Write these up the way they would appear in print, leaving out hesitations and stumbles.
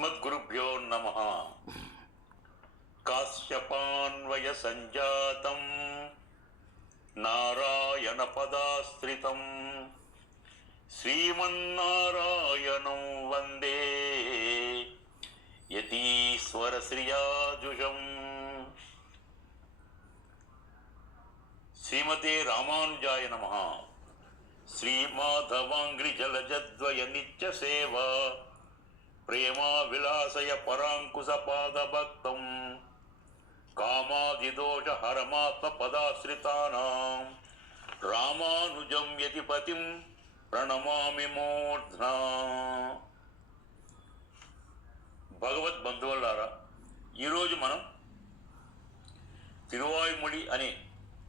అస్మద్గురుభ్యో నమః. కాశ్యపాన్వయ సంజాతం నారాయణ పదాశ్రితం శ్రీమన్నారాయణం వందే యతీశ్వర శ్రియాజుషం. శ్రీమతే రామానుజాయ నమః. శ్రీమాధవాంగ్రి జలజద్వయ నిత్య సేవా ప్రేమా విలాసయ పరాంకుశ పాదభక్తం కామాదిదోష హరమాత్మ పదాశ్రితానాం రామానుజం యతిపతిం ప్రణమామి మూర్ధ్నా. భగవద్ బంధువులారా, ఈరోజు మనం తిరువాయుమొళి అనే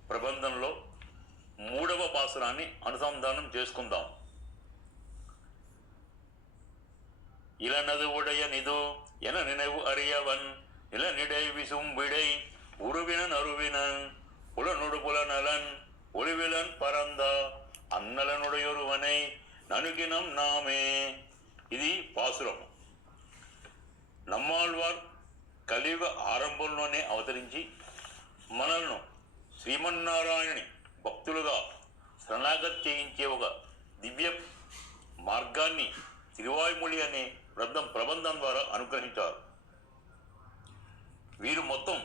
ప్రబంధంలో 3వ పాసురాన్ని అనుసంధానం చేసుకుందాం. இளனது உடையனிது என நினைவு அறியவன் இளநிடை விசும்பிடை உருவினன் அருவினன் புலனொடு புலநலன் ஒளிவிலன் பரந்த అన్నలనుడయొరువనై ననుగినం నామే. ఇది పాసురం. నమ్మాళ్వార్ కలియుగ ఆరంభంలోనే అవతరించి మనల్ని శ్రీమన్నారాయణుని భక్తులుగా శరణాగతి చేయించే ఒక దివ్య మార్గాన్ని తిరువాయుమొళి అనే ప్రబంధం ద్వారా అనుగ్రహించారు. వీరు మొత్తం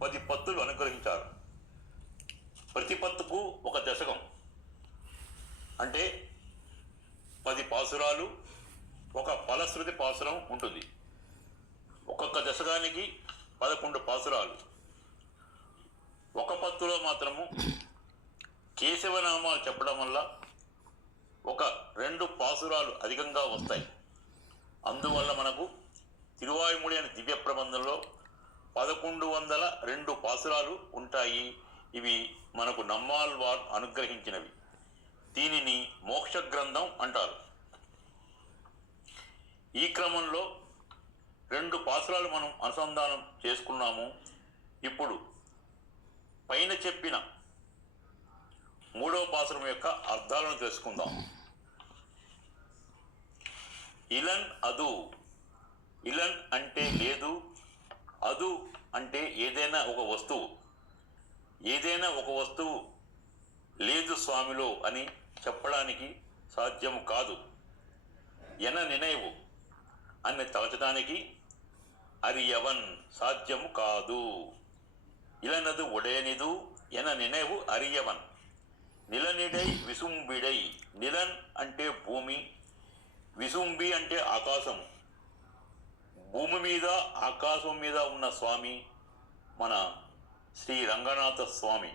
10 పత్తులు అనుగ్రహించారు. ప్రతి పత్తుకు ఒక దశకం, అంటే 10 పాసురాలు, ఒక ఫలశ్రుతి పాసురం ఉంటుంది. ఒక్కొక్క దశకానికి 11 పాసురాలు. ఒక పత్తులో మాత్రము కేశవనామాలు చెప్పడం వల్ల ఒక 2 పాసురాలు అధికంగా వస్తాయి. అందువల్ల మనకు తిరువాయుమొళి అనే దివ్య ప్రబంధంలో 1102 పాసురాలు ఉంటాయి. ఇవి మనకు నమ్మాళ్వార్ అనుగ్రహించినవి. దీనిని మోక్ష గ్రంథం అంటారు. ఈ క్రమంలో 2 పాసురాలు మనం అనుసంధానం చేసుకున్నాము. ఇప్పుడు పైన చెప్పిన 3వ పాసురం యొక్క అర్థాలను తెలుసుకుందాం. ఇలన్ అదు. ఇలన్ అంటే లేదు, అదు అంటే ఏదైనా ఒక వస్తువు. ఏదైనా ఒక వస్తువు లేదు స్వామిలో అని చెప్పడానికి సాధ్యము కాదు. ఎన నిனைవు అని తలచడానికి అరియవన్ సాధ్యము కాదు. ఇలనదు ఉడయనిదు ఎన నిனைవు అరియవన్. నిలనిడై విసుంబిడై. నిలన్ అంటే భూమి, విసుంబి అంటే ఆకాశము. భూమి మీద ఆకాశం మీద ఉన్న స్వామి మన శ్రీ రంగనాథ స్వామి.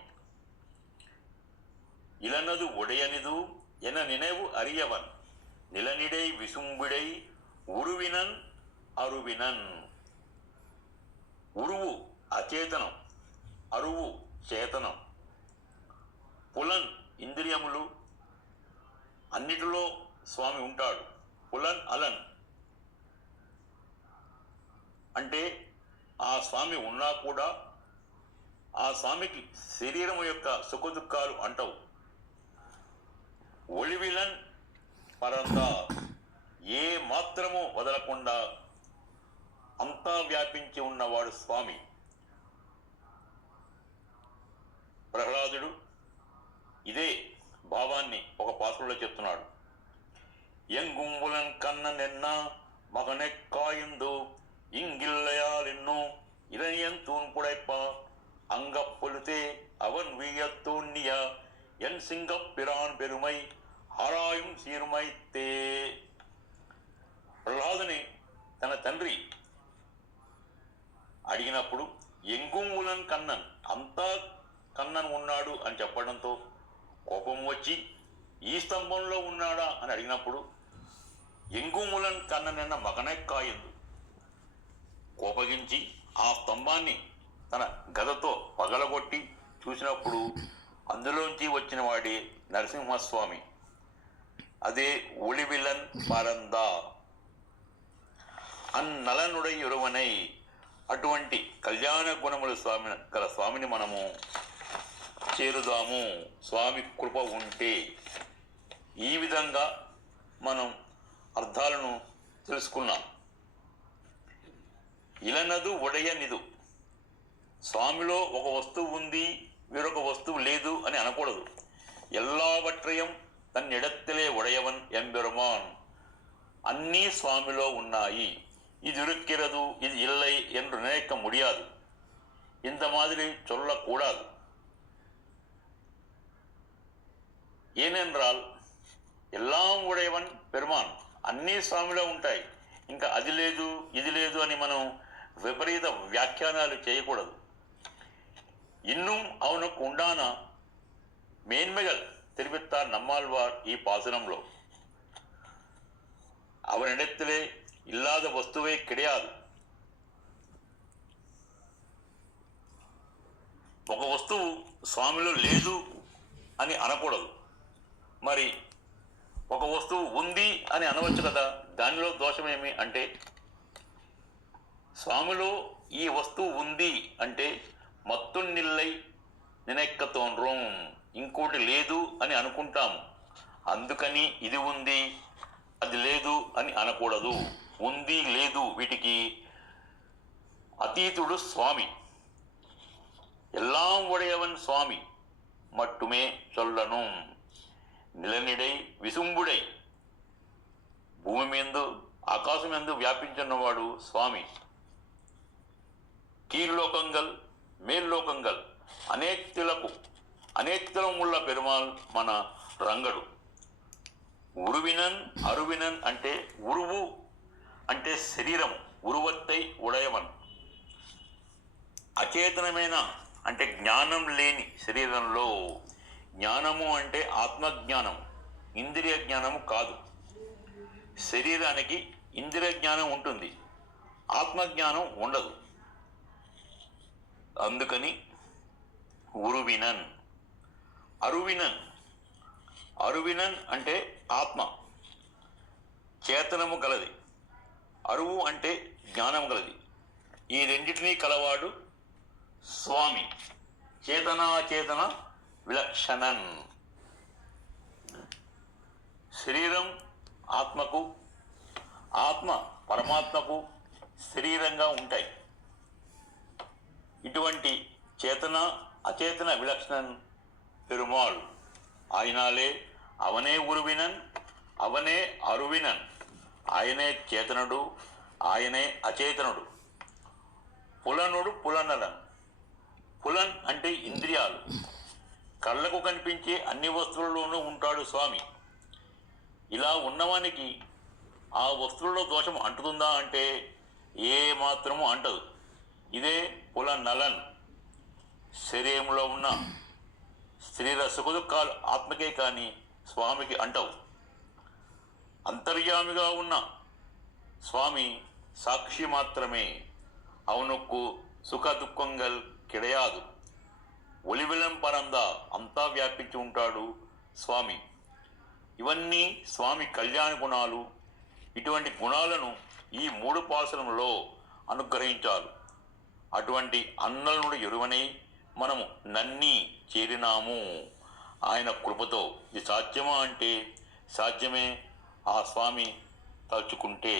ఇలనదు ఉడయనిదు ఎన నిனைవు అరియవన్. నిలనిడై విసుంబిడై ఉరువినన్ అరువినన్. ఉరువు అచేతనం, అరువు చేతనం. పులన్ ఇంద్రియములు, అన్నిటిలో స్వామి ఉంటాడు. పులన్ అలన్ అంటే ఆ స్వామి ఉన్నా కూడా ఆ స్వామికి శరీరం యొక్క సుఖదుఖాలు అంటవు. ఒళివిలన్ పరంగా ఏ మాత్రము వదలకుండా అంతా వ్యాపించి ఉన్నవాడు స్వామి. ప్రహ్లాదుడు ఇదే భావాన్ని ఒక పాత్రలో చెప్తున్నాడు. ఎంగుంబులన్ కన్న నిన్న మగనెక్కాయిందు ఇంగిల్లయాలిన్ను ఇరనియన్ తూన్పుడైప్ప అంగప్పొలితే అవన్ వీయత్తూన్నియ ఎన్ సింగప్పిరాన్ పెరుమై హరాయుం సీరుమైతే. ప్రహ్లాదుని తన తండ్రి అడిగినప్పుడు ఎంగుంబులన్ కన్నన్, అంతా కన్నన్ ఉన్నాడు అని చెప్పడంతో కోపం వచ్చి ఈ స్తంభంలో ఉన్నాడా అని అడిగినప్పుడు ఎంగుములన్ కన్ననన్న మగనెక్కాయిందు కోపగించి ఆ స్తంభాన్ని తన గదతో పగలగొట్టి చూసినప్పుడు అందులోంచి వచ్చిన వాడే నరసింహస్వామి. అదే ఒళివిలన్ పరందా అన్నలనుడై ఎరువనై. అటువంటి కళ్యాణ గుణముల స్వామి గల స్వామిని మనము చేరుదాము, స్వామి కృప ఉంటే. ఈ విధంగా మనం అర్థాలను తెలుసుకున్నాం. ఇలనదు ఒడయనిదు. స్వామిలో ఒక వస్తువు ఉంది, వేరొక వస్తువు లేదు అని అనకూడదు. ఎల్లావట్రయం తన్నిడత్తలే ఉడయవన్ ఎంబెరుమాన్. అన్నీ స్వామిలో ఉన్నాయి. ఇది ఇరుక్కిరదు, ఇది ఇల్లై என்று நினைக்க முடியாது. இந்த மாதிரி சொல்லக்கூடாது. ஏனென்றால் ఎల్లాం ఉడయవన్ పెరుమాన్, అన్నీ స్వామిలో ఉంటాయి, ఇంకా అది లేదు ఇది లేదు అని మనం విపరీత వ్యాఖ్యానాలు చేయకూడదు. இன்னும் அவனுக்கு உண்டான மேன்மைகள் தெரிவித்தார் நம்மாழ்வார் ఈ பாசுరంలో. அவனிடத்திலே இல்லாத வஸ்துவே கிடையாது. ఒక వస్తువు స్వామిలో లేదు అని అనకూడదు. మరి ఒక వస్తువు ఉంది అని అనవచ్చు కదా, దానిలో దోషమేమి అంటే, స్వామిలో ఈ వస్తువు ఉంది అంటే మత్తున్నిల్లై నినెక్క తోన్రోం, ఇంకోటి లేదు అని అనుకుంటాము. అందుకని ఇది ఉంది అది లేదు అని అనకూడదు. ఉంది లేదు వీటికి అతీతుడు స్వామి. ఎల్లాం ఉడయవన్ స్వామి మట్టుమే చొల్లను. నిలనిడై విసుంబుడై, భూమి మీద ఆకాశం ఎందు వ్యాపించున్నవాడు స్వామి. కీழ்లోకంగల్ మేల్లోకంగల్ అనేత్తులం ఉள்ள పెరుమాల్ మన రంగడు. ఉరువినన్ అరువినన్ అంటే ఉరువు అంటే శరీరం, ఉరువత్తై ఉడయవన్. అచేతనమైన అంటే జ్ఞానం లేని శరీరంలో, జ్ఞానము అంటే ఆత్మజ్ఞానం, ఇంద్రియ జ్ఞానము కాదు. శరీరానికి ఇంద్రియ జ్ఞానం ఉంటుంది, ఆత్మజ్ఞానం ఉండదు. అందుకని ఉరువినన్. అరువినన్ అంటే ఆత్మ చేతనము గలది, అరువు అంటే జ్ఞానము గలది. ఈ రెండింటినీ కలవాడు స్వామి. చేతనాచేతన విలక్షణన్. శరీరం ఆత్మకు, ఆత్మ పరమాత్మకు శరీరంగా ఉంటాయి. ఇటువంటి చేతన అచేతన విలక్షణన్ పెరుమాళ్. ఆయనాలే అవనే ఉరువినన్, అవనే అరువినన్. ఆయనే చేతనుడు, ఆయనే అచేతనుడు. పులనుడు పులనరన్. పులన్ అంటే ఇంద్రియాలు. కళ్ళకు కనిపించే అన్ని వస్తువుల్లోనూ ఉంటాడు స్వామి. ఇలా ఉన్నవానికి ఆ వస్తువుల్లో దోషం అంటుతుందా అంటే ఏ మాత్రము అంటదు. ఇదే పులనలన్. శరీరంలో ఉన్న శరీర సుఖదుఖాలు ఆత్మకే కానీ స్వామికి అంటవు. అంతర్యామిగా ఉన్న స్వామి సాక్షి మాత్రమే. అవనుక్కు సుఖ దుఃఖంగల్ కిడయాదు. ఒలివిలం పరందా అంతా వ్యాపించి ఉంటాడు స్వామి. ఇవన్నీ స్వామి కళ్యాణ గుణాలు. ఇటువంటి గుణాలను ఈ 3 పాసురంలో అనుగ్రహించారు. అటువంటి అన్నలను ఎరువనై మనము నన్ని చేరినాము ఆయన కృపతో. ఇది సాధ్యమా అంటే సాధ్యమే, ఆ స్వామి తలుచుకుంటే.